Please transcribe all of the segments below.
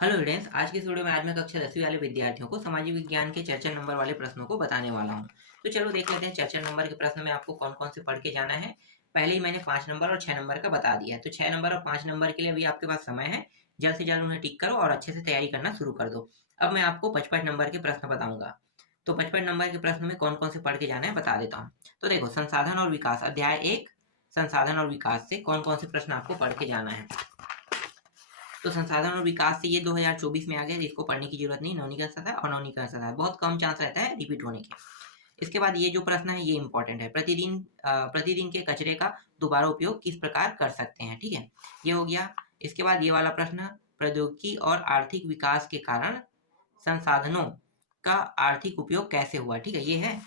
Hello students, आज की इस वीडियो में आज मैं कक्षा 10वीं वाले विद्यार्थियों को सामाजिक विज्ञान के चर्चा नंबर वाले प्रश्नों को बताने वाला हूं। तो चलो देख लेते हैं चर्चा नंबर के प्रश्न में आपको कौन कौन से पढ़ के जाना है। पहले ही मैंने 5 नंबर और 6 नंबर का बता दिया है, तो 6 नंबर और 5 नंबर के लिए अभी आपके पास समय है। जल्द से जल्द उन्हें टिक करो और अच्छे से तैयारी करना शुरू कर दो। अब मैं आपको 55 नंबर के प्रश्न बताऊंगा। तो 55 नंबर के प्रश्न में कौन कौन से पढ़ के जाना है बता देता हूँ। तो देखो, संसाधन और विकास अध्याय 1 संसाधन और विकास से कौन कौन से प्रश्न आपको पढ़ के जाना है। तो संसाधन और विकास से ये 2024 में आ गया, इसको पढ़ने की जरूरत नहीं। नवनीकरण सतह और नवनीकरण सतह बहुत कम चांस रहता है रिपीट होने के। इसके बाद ये जो प्रश्न है ये इंपॉर्टेंट है। प्रतिदिन के कचरे का दोबारा उपयोग किस प्रकार कर सकते हैं, ठीक है, ये हो गया। इसके बाद ये वाला प्रश्न, प्रौद्योगिकी और आर्थिक विकास के कारण संसाधनों का आर्थिक उपयोग कैसे हुआ, ठीक है, ये है।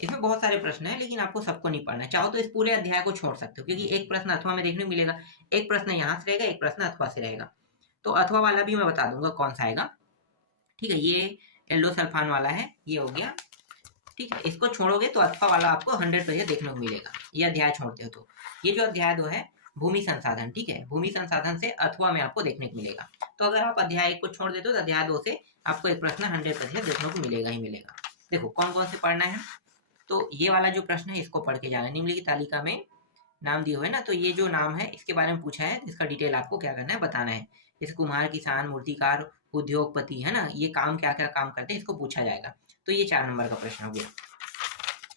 इसमें बहुत सारे प्रश्न हैं, लेकिन आपको सबको नहीं पढ़ना है। चाहो तो इस पूरे अध्याय को छोड़ सकते हो, क्योंकि एक प्रश्न अथवा में देखने को मिलेगा, एक प्रश्न यहाँ से रहेगा, एक प्रश्न अथवा से रहेगा। तो अथवा वाला भी मैं बता दूंगा कौन सा आएगा, ठीक है। ये एल्डोसल्फान वाला है, ये हो गया, ठीक है। इसको छोड़ोगे तो अथवा वाला आपको 100% देखने को मिलेगा। ये अध्याय छोड़ते हो तो ये जो अध्याय 2 है भूमि संसाधन, ठीक है, भूमि संसाधन से अथवा में आपको देखने को मिलेगा। तो अगर आप अध्याय 1 को छोड़ देते हो तो अध्याय 2 से आपको एक प्रश्न 100% देखने को मिलेगा ही मिलेगा। देखो कौन कौन से पढ़ना है। तो ये वाला जो प्रश्न है इसको पढ़ के जाना है। निम्नलिखित तालिका में नाम दिए हुए ना, तो ये जो नाम है इसके बारे में पूछा है, इसका डिटेल आपको क्या करना है बताना है। जैसे कुम्हार, किसान, मूर्तिकार, उद्योगपति, है ना, ये काम क्या क्या काम करते हैं इसको पूछा जाएगा। तो ये 4 नंबर का प्रश्न हो गया,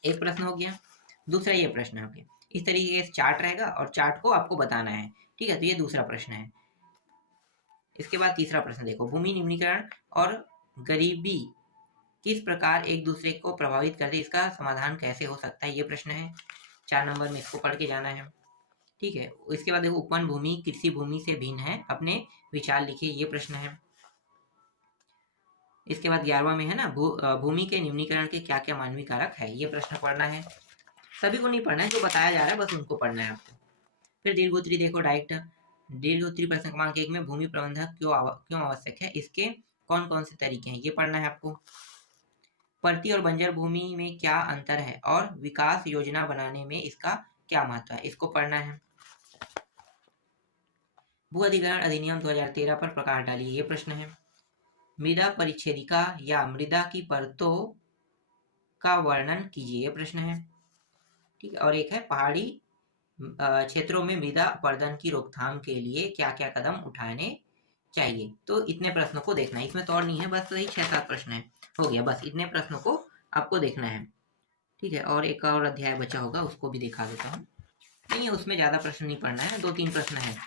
एक प्रश्न हो गया। दूसरा ये प्रश्न हो गया, इस तरीके से चार्ट रहेगा और चार्ट को आपको बताना है, ठीक है। तो ये दूसरा प्रश्न है। इसके बाद तीसरा प्रश्न देखो, भूमि निम्नीकरण और गरीबी किस प्रकार एक दूसरे को प्रभावित करते, इसका समाधान कैसे हो सकता है, ये प्रश्न है। 4 नंबर में इसको पढ़ के जाना है, ठीक है। इसके बाद देखो, उपवन भूमि कृषि भूमि से भिन्न है, अपने विचार लिखिए, ये प्रश्न है। इसके बाद 11वां में है ना, भूमि के निम्नीकरण के क्या क्या मानवीय कारक है, ये प्रश्न पढ़ना है। सभी को नहीं पढ़ना है, जो बताया जा रहा है बस उनको पढ़ना है आपको। फिर दीर्घोत्तरी देखो, डायरेक्ट दीर्घोत्तरी प्रश्न क्रमांक 1 में भूमि प्रबंधक क्यों आवश्यक है, इसके कौन कौन से तरीके हैं, ये पढ़ना है आपको। परती और बंजर भूमि में क्या अंतर है और विकास योजना बनाने में इसका क्या महत्व है, इसको पढ़ना है। भू अधिग्रहण अधिनियम 2013 पर प्रकाश डालिए, ये प्रश्न है। मृदा परिच्छेदिका या मृदा की परतों का वर्णन कीजिए, ये प्रश्न है, ठीक है। और एक है, पहाड़ी क्षेत्रों में मृदा अपरदन की रोकथाम के लिए क्या क्या कदम उठाने चाहिए। तो इतने प्रश्नों को देखना है, इसमें तो और नहीं है, बस वही 6-7 प्रश्न है, हो गया, बस इतने प्रश्नों को आपको देखना है, ठीक है। और एक और अध्याय बचा होगा, उसको भी दिखा देता हूँ। नहीं, उसमें ज्यादा प्रश्न नहीं पढ़ना है, 2-3 प्रश्न है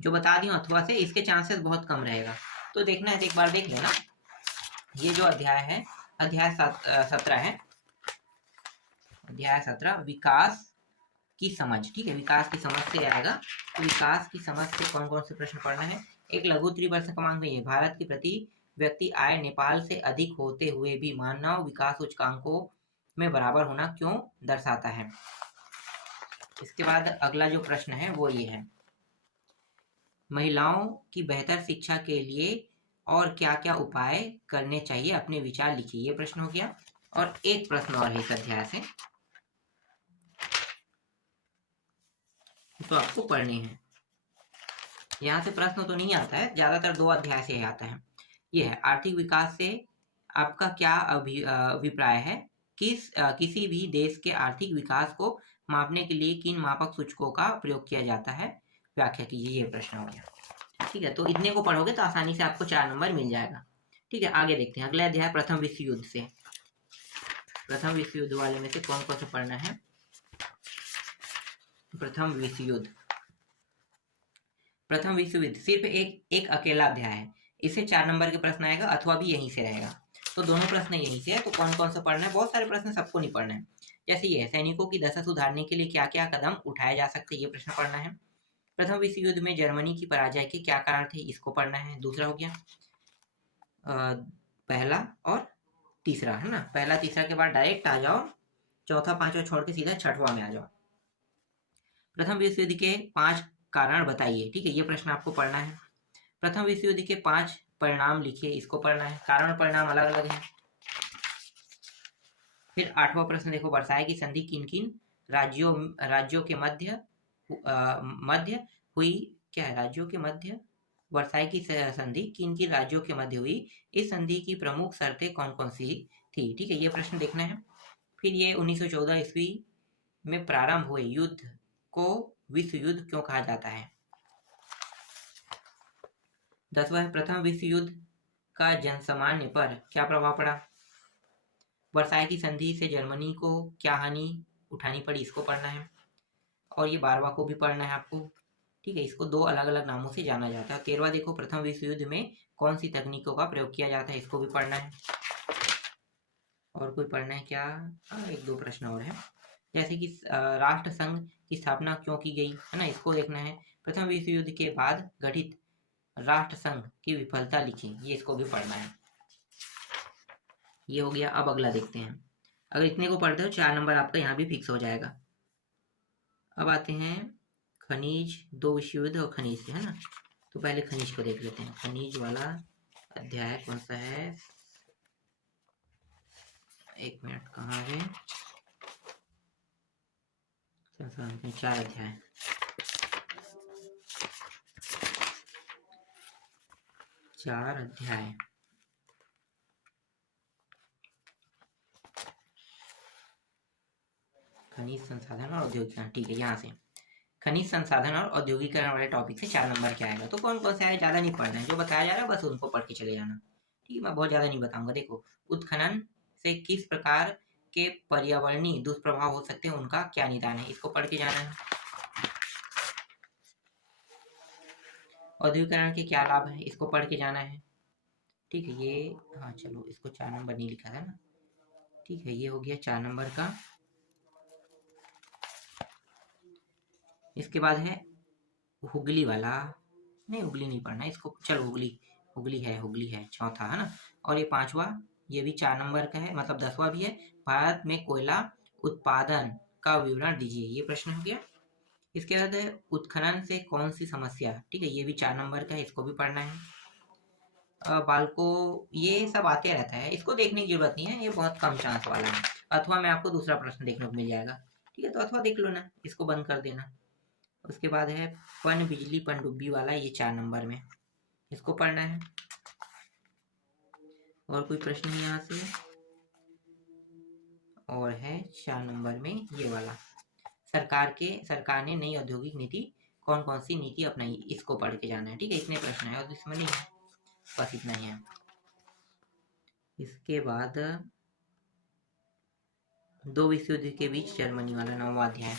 जो बता दी अथवा से, इसके चांसेस बहुत कम रहेगा। तो देखना है तो एक बार देख लेना। ये जो अध्याय है, अध्याय 17 है, अध्याय 17 विकास की समझ, ठीक है, विकास की समझ से आएगा। तो विकास की समझ से कौन कौन से प्रश्न पढ़ना है। एक लघुत्तरी प्रश्न क्रमांक में ये, भारत की प्रति व्यक्ति आय नेपाल से अधिक होते हुए भी मानव विकास सूचकांकों में बराबर होना क्यों दर्शाता है। इसके बाद अगला जो प्रश्न है वो ये है, महिलाओं की बेहतर शिक्षा के लिए और क्या क्या उपाय करने चाहिए, अपने विचार लिखिए, ये प्रश्न हो गया। और एक प्रश्न और है इस अध्याय से, तो आपको पढ़ने हैं। यहाँ से प्रश्न तो नहीं आता है, ज्यादातर 2 अध्याय से आता है। ये है, आर्थिक विकास से आपका क्या अभिप्राय है, किसी भी देश के आर्थिक विकास को मापने के लिए किन मापक सूचकों का प्रयोग किया जाता है, व्याख्या कीजिए, ये प्रश्न हो गया, ठीक है। तो इतने को पढ़ोगे तो आसानी से आपको 4 नंबर मिल जाएगा, ठीक है। आगे देखते हैं अगला अध्याय, प्रथम विश्व युद्ध से। प्रथम विश्व युद्ध वाले में से कौन कौन सा पढ़ना है। प्रथम विश्व युद्ध, प्रथम विश्व युद्ध सिर्फ एक अकेला अध्याय है, इससे 4 नंबर के प्रश्न आएगा, अथवा भी यहीं से रहेगा। तो दोनों प्रश्न यहीं से है, तो कौन कौन सा पढ़ना है, बहुत सारे प्रश्न सबको नहीं पढ़ना है। जैसे ये, सैनिकों की दशा सुधारने के लिए क्या क्या कदम उठाए जा सकते हैं, ये प्रश्न पढ़ना है। प्रथम विश्व युद्ध में जर्मनी की पराजय के क्या कारण थे, इसको पढ़ना है। दूसरा हो गया पहला और तीसरा, है ना, पहला तीसरा के बाद डायरेक्ट आ जाओ, चौथा पांचवा छोड़ के सीधा छठवां में आ जाओ। प्रथम विश्व युद्ध के 5 कारण बताइए, ठीक है, ये प्रश्न आपको पढ़ना है। प्रथम विश्व युद्ध के 5 परिणाम लिखिए, इसको पढ़ना है, कारण परिणाम अलग अलग है। फिर 8वां प्रश्न देखो, वर्साय की संधि किन किन राज्यों के मध्य हुई, क्या है, राज्यों के मध्य वर्साई की संधि किन किन राज्यों के मध्य हुई, इस संधि की प्रमुख शर्तें कौन कौन सी थी। ठीक है, ये प्रश्न देखना है। फिर ये 1914 ईस्वी में प्रारंभ हुए युद्ध को विश्व युद्ध क्यों कहा जाता है। 10वां है प्रथम विश्व युद्ध का जनसामान्य पर क्या प्रभाव पड़ा। वर्साई की संधि से जर्मनी को क्या हानि उठानी पड़ी, इसको पढ़ना है। और ये 12वां को भी पढ़ना है आपको। ठीक है, इसको दो अलग अलग नामों से जाना जाता है। 13वां देखो, प्रथम विश्व युद्ध में कौन सी तकनीकों का प्रयोग किया जाता है, इसको भी पढ़ना है। और कोई पढ़ना है क्या, एक दो प्रश्न और है, जैसे कि राष्ट्र संघ की स्थापना क्यों की गई है ना, इसको देखना है। प्रथम विश्व युद्ध के बाद गठित राष्ट्र संघ की विफलता लिखी, ये इसको भी पढ़ना है। ये हो गया। अब अगला देखते हैं। अगर इतने को पढ़ते हो 4 नंबर आपका यहाँ भी फिक्स हो जाएगा। अब आते हैं खनिज, 2 विश्व युद्ध और खनिज से, है ना। तो पहले खनिज को देख लेते हैं। खनिज वाला अध्याय कौन सा है, एक मिनट, कहाँ है, संसाधन में 4 अध्याय। खनिज संसाधन और औद्योगिकरण। ठीक है, यहाँ से खनिज संसाधन और औद्योगिकरण वाले टॉपिक से 4 नंबर के आएगा। तो कौन कौन से आए, ज़्यादा नहीं पढ़ना है, जो बताया जा रहा है बस उनको पढ़ के चले जाना। ठीक है, मैं बहुत ज़्यादा नहीं बताऊंगा। देखो, उत्खनन से किस प्रकार के पर्यावरणीय दुष्प्रभाव हो सकते हैं, उनका क्या निदान है, इसको पढ़ के जाना है। औद्योगिकरण के क्या लाभ है, इसको पढ़ के जाना है। ठीक है, ये हाँ चलो, इसको 4 नंबर नहीं लिखा था ना। ठीक है, ये हो गया 4 नंबर का। इसके बाद है हुगली वाला, नहीं हुगली नहीं पढ़ना इसको, चलो हुगली है चौथा, है ना। और ये 5वां, ये भी 4 नंबर का है, मतलब 10वां भी है। भारत में कोयला उत्पादन का विवरण दीजिए, ये प्रश्न हो गया। इसके बाद है उत्खनन से कौन सी समस्या। ठीक है, ये भी 4 नंबर का है, इसको भी पढ़ना है। बालको, ये सब आते रहता है, इसको देखने की जरूरत नहीं है, ये बहुत कम चांस वाला है। अथवा में आपको दूसरा प्रश्न देखने को मिल जाएगा। ठीक है, तो अथवा देख लो ना, इसको बंद कर देना। उसके बाद है पन बिजली पनडुब्बी वाला, ये 4 नंबर में, इसको पढ़ना है। और कोई प्रश्न है यहाँ से, और है 4 नंबर में ये वाला, सरकार ने नई औद्योगिक नीति कौन कौन सी नीति अपनाई, इसको पढ़ के जाना है। ठीक है, इतने प्रश्न है और इसमें नहीं है, बस इतना ही है। इसके बाद 2 विश्व युद्ध के बीच जर्मनी वाला 9वां अध्याय।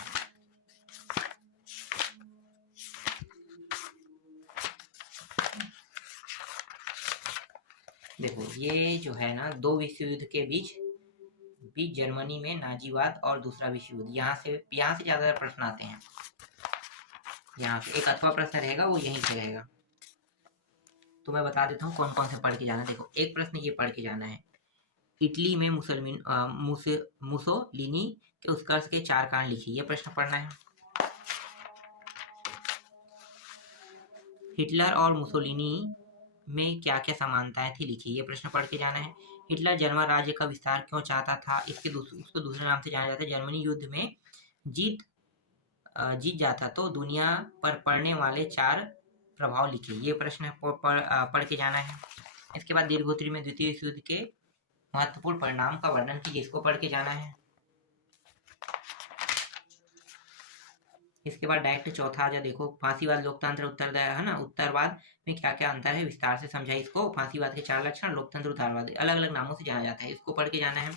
देखो, ये जो है ना, 2 विश्व युद्ध के बीच जर्मनी में नाजीवाद और दूसरा विश्व युद्ध, यहाँ से ज्यादातर प्रश्न आते हैं। यहाँ से एक अथवा प्रश्न रहेगा, वो यहीं से रहेगा। तो मैं बता देता हूँ कौन कौन से पढ़ के जाना है। देखो, एक प्रश्न ये पढ़ के जाना है, इटली में मुसोलिनी के उत्कर्ष के 4 कारण लिखिए, ये प्रश्न पढ़ना है। हिटलर और मुसोलिनी में क्या क्या समानताएं थी, लिखिए, ये प्रश्न पढ़ के जाना है। हिटलर जर्मन राज्य का विस्तार क्यों चाहता था, उसको दूसरे नाम से जाना जाता है। जर्मनी युद्ध में जीत जाता तो दुनिया पर पड़ने वाले 4 प्रभाव लिखिए, ये प्रश्न पढ़ के जाना है। इसके बाद दीर्घोत्तरी में द्वितीय विश्व युद्ध के महत्वपूर्ण परिणाम का वर्णन कीजिए, इसको पढ़ के जाना है। इसके बाद डायरेक्ट चौथा आ जा, देखो, फांसीवाद, लोकतंत्र, उत्तरदाय, है ना, उत्तरवाद में क्या क्या अंतर है, विस्तार से समझाइए इसको। फांसीवाद के 4 लक्षण, लोकतंत्र, उदारवाद, अलग अलग नामों से जाना जाता है, इसको पढ़ के जाना है।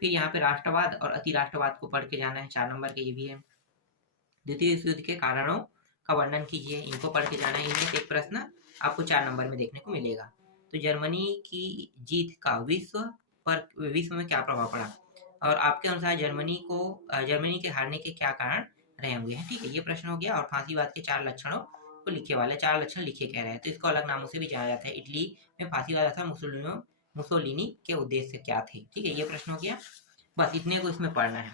फिर यहाँ पे राष्ट्रवाद और अति राष्ट्रवाद को पढ़ के जाना है, 4 नंबर के ये भी है। द्वितीय विश्व युद्ध के कारणों का वर्णन कीजिए, इनको पढ़ के जाना है। इनमें से एक प्रश्न आपको 4 नंबर में देखने को मिलेगा। तो जर्मनी की जीत का विश्व में क्या प्रभाव पड़ा, और आपके अनुसार जर्मनी के हारने के क्या कारण रहे होंगे। ठीक है, ये प्रश्न हो गया। और फांसीवाद के 4 लक्षणों को लिखे वाले 4 लक्षण लिखे कह रहे हैं, तो इसको अलग नामों से भी जाना जाता है। इटली में फांसीवाद अथवा मुसोलिनी के उद्देश्य क्या थे। ठीक है, ये प्रश्न हो गया, बस इतने को इसमें पढ़ना है।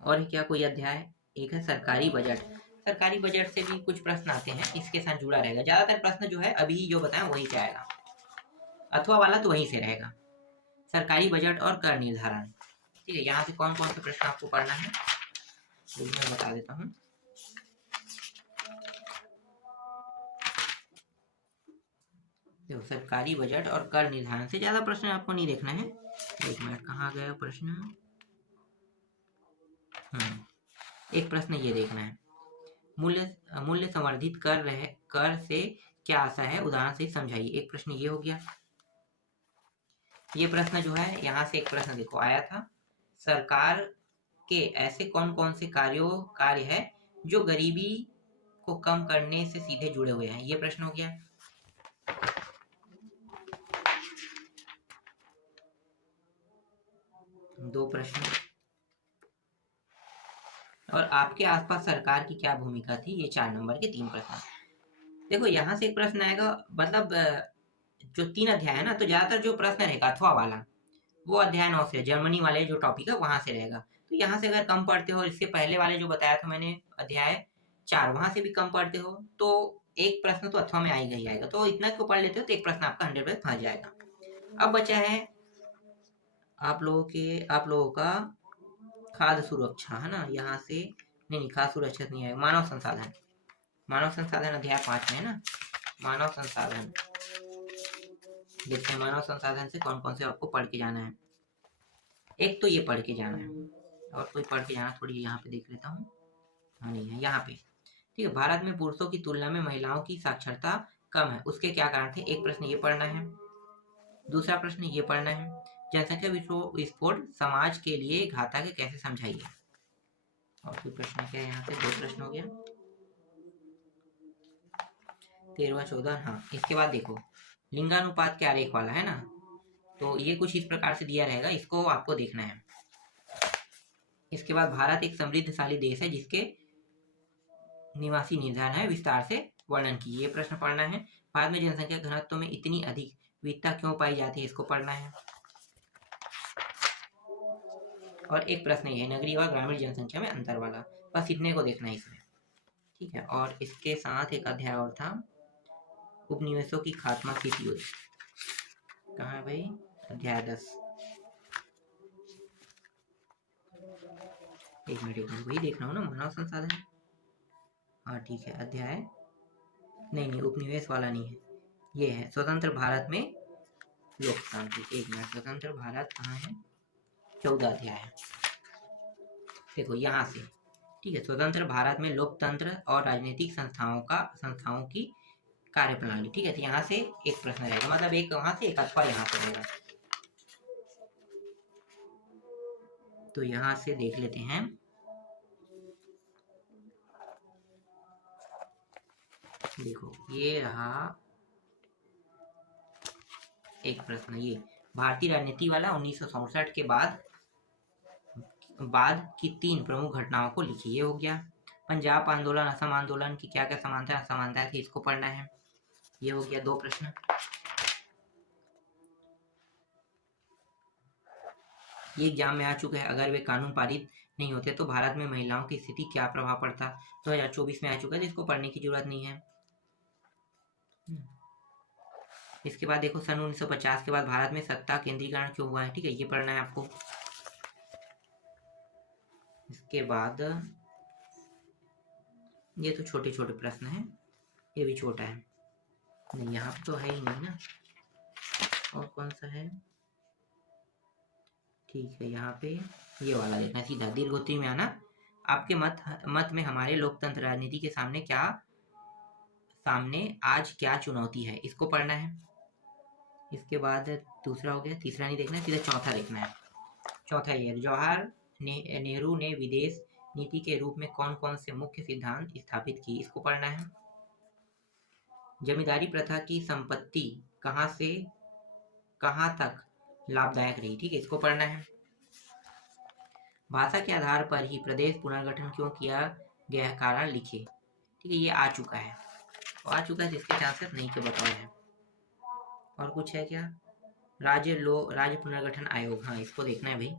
और क्या कोई अध्याय, एक है सरकारी बजट। सरकारी बजट से भी कुछ प्रश्न आते हैं, इसके साथ जुड़ा रहेगा। ज्यादातर प्रश्न जो है अभी जो बताया वही से आएगा, अथवा वाला तो वहीं से रहेगा। सरकारी बजट और कर निर्धारण। ठीक है, यहाँ से कौन कौन से प्रश्न आपको पढ़ना है वो मैं बता देता हूँ। देखो सरकारी बजट और कर निर्धारण से ज्यादा प्रश्न आपको नहीं देखना है। एक मिनट, कहाँ गया प्रश्न। एक प्रश्न ये देखना है, मूल्य मूल्य संवर्धित कर से क्या आशा है, उदाहरण से समझाइए। एक प्रश्न ये हो गया। ये प्रश्न जो है यहाँ से एक प्रश्न देखो आया था, सरकार के ऐसे कौन कौन से कार्य है जो गरीबी को कम करने से सीधे जुड़े हुए हैं। ये प्रश्न हो गया। दो प्रश्न। और आपके आसपास सरकार की क्या भूमिका थी, ये 4 नंबर के 3 प्रश्न। देखो यहाँ से एक प्रश्न आएगा, मतलब जो 3 अध्याय है ना, तो ज्यादातर जो प्रश्न रहेगा अथवा वाला वो अध्याय 9 से, जर्मनी वाले जो टॉपिक है वहां से रहेगा। तो यहाँ से अगर कम पढ़ते हो, इससे पहले वाले जो बताया था मैंने अध्याय 4, वहां से भी कम पढ़ते हो तो एक प्रश्न तो अथवा में आएगा ही आएगा। तो इतना क्यों पढ़ लेते हो, तो एक प्रश्न आपका 100% फंस जाएगा। अब बचा है आप लोगों का खाद्य सुरक्षा, है ना। यहाँ से नहीं, खाद्य सुरक्षा नहीं आएगा। मानव संसाधन अध्याय 5 में है ना, मानव संसाधन। देखते हैं मानव संसाधन से कौन कौन से आपको पढ़ के जाना है। एक तो ये पढ़ के जाना है, और कोई पढ़ के जाना थोड़ी, यहाँ पे देख लेता हूँ। हाँ नहीं है यहाँ पे, ठीक है। भारत में पुरुषों की तुलना में महिलाओं की साक्षरता कम है, उसके क्या कारण थे। एक प्रश्न ये पढ़ना है। दूसरा प्रश्न ये पढ़ना है, जनसंख्या विस्फोट समाज के लिए घातक है, कैसे समझाइए। और कोई प्रश्न क्या है, यहाँ पे 2 प्रश्न हो गया। 13वां 14, हाँ। इसके बाद देखो लिंगानुपात के आरेख वाला है ना, तो ये कुछ इस प्रकार से दिया रहेगा, इसको आपको देखना है। इसके बाद भारत एक समृद्धशाली देश है जिसके निवासी निर्धारण है, विस्तार से वर्णन कीजिए। ये प्रश्न पढ़ना है। भारत में जनसंख्या घनत्व में इतनी अधिक विविधता क्यों पाई जाती है, इसको पढ़ना है। और एक प्रश्न ये है, नगरीय व ग्रामीण जनसंख्या में अंतर वाला, बस इतने को देखना है इसमें, ठीक है। और इसके साथ एक अध्याय और था, उपनिवेशों की खात्मा की योजना। कहाँ है भाई, अध्याय 10। एक मिनट वही देखना हो ना, मानव संसाधन। हाँ ठीक है, अध्याय नहीं, उपनिवेश वाला नहीं है, ये है स्वतंत्र भारत में लोकतांत्रिक। एक मिनट, स्वतंत्र भारत कहाँ है, 14 अध्याय है। देखो यहाँ से, ठीक है, स्वतंत्र भारत में लोकतंत्र और राजनीतिक संस्थाओं की कार्यप्रणाली, ठीक है। तो यहाँ से एक प्रश्न रहेगा, मतलब एक वहां से एक अथवा यहाँ से रहेगा। तो यहाँ से देख लेते हैं, देखो ये रहा एक प्रश्न, ये भारतीय राजनीति वाला 1967 के बाद की 3 प्रमुख घटनाओं को लिखिए। ये हो गया। पंजाब आंदोलन, असम आंदोलन की क्या क्या समानता थी, इसको पढ़ना है। ये हो गया 2 प्रश्न। ये एग्जाम में आ चुका है, अगर वे कानून पारित नहीं होते तो भारत में महिलाओं की स्थिति क्या प्रभाव पड़ता, 2024 में आ चुका है, जिसको पढ़ने की जरूरत नहीं है। इसके बाद देखो सन 1950 के बाद भारत में सत्ता केंद्रीकरण क्यों हुआ है, ठीक है, ये पढ़ना है आपको। इसके बाद ये तो छोटे छोटे प्रश्न हैं, ये भी छोटा है, नहीं यहाँ तो है ही नहीं ना। और कौन सा है, ठीक है, यहाँ पे ये वाला देखना सीधा, दीर्घोत्तरी में आना। आपके मत में हमारे लोकतंत्र राजनीति के सामने आज क्या चुनौती है, इसको पढ़ना है। इसके बाद दूसरा हो गया, तीसरा नहीं देखना, सीधा चौथा देखना है। चौथा ये, जवाहर नेहरू ने विदेश नीति के रूप में कौन कौन से मुख्य सिद्धांत स्थापित किए, इसको पढ़ना है। जमींदारी प्रथा की संपत्ति कहां से कहां तक लाभदायक रही, ठीक है, इसको पढ़ना है। भाषा के आधार पर ही प्रदेश पुनर्गठन क्यों किया गया, कारण लिखिए, ठीक है। ये आ चुका है, तो इसके चांसेस नहीं के बताओ है। और कुछ है क्या, राज्य पुनर्गठन आयोग, हाँ इसको देखना है भाई,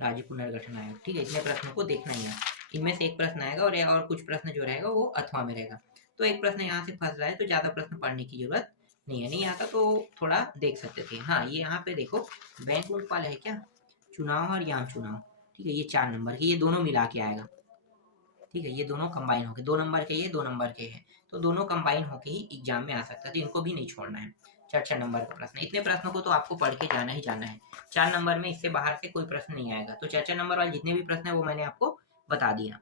राज्य पुनर्गठन आयोग, ठीक है। इतने प्रश्नों को देखना ही है, इनमें से एक प्रश्न आएगा, और कुछ प्रश्न जो रहेगा वो अथवा में रहेगा। तो एक प्रश्न यहाँ से फंस रहा है, तो ज्यादा प्रश्न पढ़ने की जरूरत नहीं है, नहीं आता तो थोड़ा देख सकते थे। हाँ ये यहाँ पे देखो बैंक वाला है क्या, चुनाव और याम चुनाव, ठीक है, ये 4 नंबर की, ये दोनों मिला के आएगा। ठीक है, ये दोनों कंबाइन होके 2 नंबर के, ये 2 नंबर के हैं, तो दोनों कंबाइन होके ही एग्जाम में आ सकता है, तो इनको भी नहीं छोड़ना है। 4 नंबर का प्रश्न, इतने प्रश्नों को तो आपको पढ़ के जाना ही जाना है। 4 नंबर में इससे बाहर से कोई प्रश्न नहीं आएगा। तो 4 नंबर वाले जितने भी प्रश्न है वो मैंने आपको बता दिया।